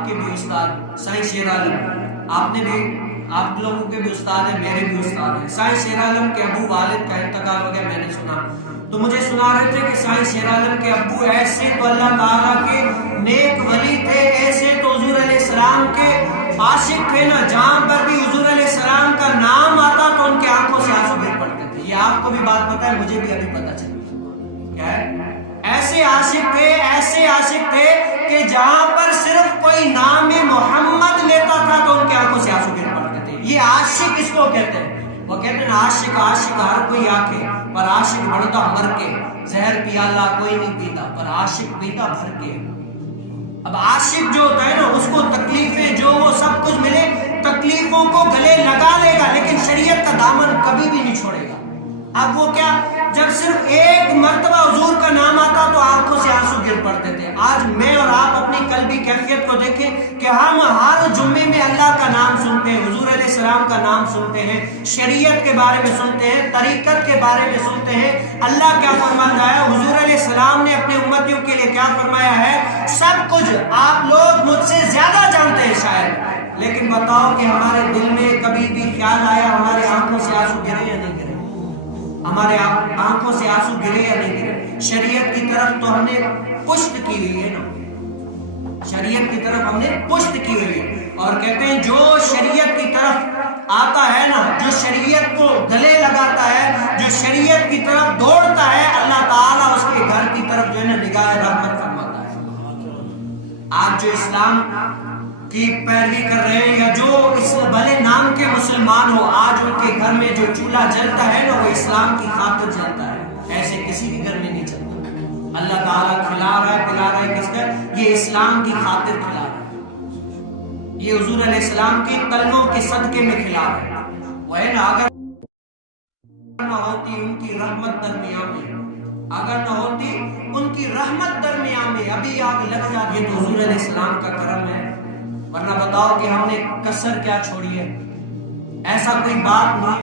آپ کے بھی استاد سائیں شیر عالم، آپ لوگوں کے بھی استاد ہیں، میرے بھی استاد ہیں۔ سائیں شیر عالم کے ابو والد کا انتقال ہو گیا، میں نے سنا تو مجھے سنا رہے تھے کہ سائیں شیر عالم کے ابو ایسے تو اللہ تعالیٰ کے نیک ولی تھے، ایسے تو حضور علیہ السلام کے عاشق تھے نا، جہاں پر بھی حضور علیہ السلام کا نام آتا تو ان کی آنکھوں سے آنسو گر پڑتے تھے۔ یہ آپ کو بھی بات پتہ ہے، مجھے بھی ابھی پتہ چلا کیا ہے۔ ایسے عاشق تھے کہ جہاں پر صرف کوئی نام محمد لیتا تھا تو ان کی آنکھوں سے آنسو گر پڑتے تھے۔ یہ عاشق اس کو کہتے ہیں۔ وہ کہتے ہیں عاشق ہر کوئی آنکھیں، پر عاشق بڑھتا مر کے، زہر پیالہ کوئی نہیں پیتا پر عاشق پیتا بھر کے۔ اب عاشق جو ہوتا ہے نا، اس کو تکلیفیں جو وہ سب کچھ ملے، تکلیفوں کو گلے لگا لے گا لیکن شریعت کا دامن کبھی بھی نہیں چھوڑے گا۔ اب وہ کیا، جب صرف ایک مرتبہ حضور کا نام آتا تو آنکھوں سے آنسو گر پڑتے تھے۔ آج میں اور آپ اپنی قلبی کیفیت کو دیکھیں کہ ہم ہر جمعے میں اللہ کا نام سنتے ہیں، حضور علیہ السلام کا نام سنتے ہیں، شریعت کے بارے میں سنتے ہیں، طریقت کے بارے میں سنتے ہیں۔ اللہ کیا فرماتا ہے، حضور علیہ السلام نے اپنے امتیوں کے لیے کیا فرمایا ہے، سب کچھ آپ لوگ مجھ سے زیادہ جانتے ہیں شاید، لیکن بتاؤ کہ ہمارے دل میں کبھی بھی خیال آیا ہمارے آنکھوں سے آنسو گرے یا نہیں گرے؟ ہمارے آنکھوں سے آنسو گرے یا نہیں گرے؟ شریعت کی طرف تو ہم نے پشت کی ہوئی ہے نا، شریعت کی طرف ہم نے پشت کی ہوئی ہے، اور کہتے ہیں جو شریعت کی طرف آتا ہے نا، جو شریعت کو گلے لگاتا ہے، جو شریعت کی طرف دوڑتا ہے، اللہ تعالیٰ اس کے گھر کی طرف جو ہے نا نگاہ رحمت فرماتا ہے۔ آج جو اسلام کی پیروی کر رہے ہیں یا جو اس بھلے نام کے مسلمان ہو، آج ان کے گھر میں جو چولہا جلتا ہے نا وہ اسلام کی خاطر جلتا ہے، ایسے کسی بھی گھر میں نہیں چلتا۔ اللہ تعالیٰ کھلا رہا ہے پلا رہا ہے کس کا، یہ اسلام کی خاطر کھلا رہا ہے، یہ حضور علیہ السلام کی تلووں کے صدقے میں کھلا رہا ہے۔ وہ ہے نا، اگر نہ ہوتی ان کی رحمت درمیان میں، اگر نہ ہوتی ان کی رحمت درمیان میں ابھی آگ لگ جاتی، یہ تو حضور علیہ السلام کا کرم ہے، ورنہ بتاؤ کہ ہم نے کسر کیا چھوڑی ہے؟ ایسا کوئی بات نہیں۔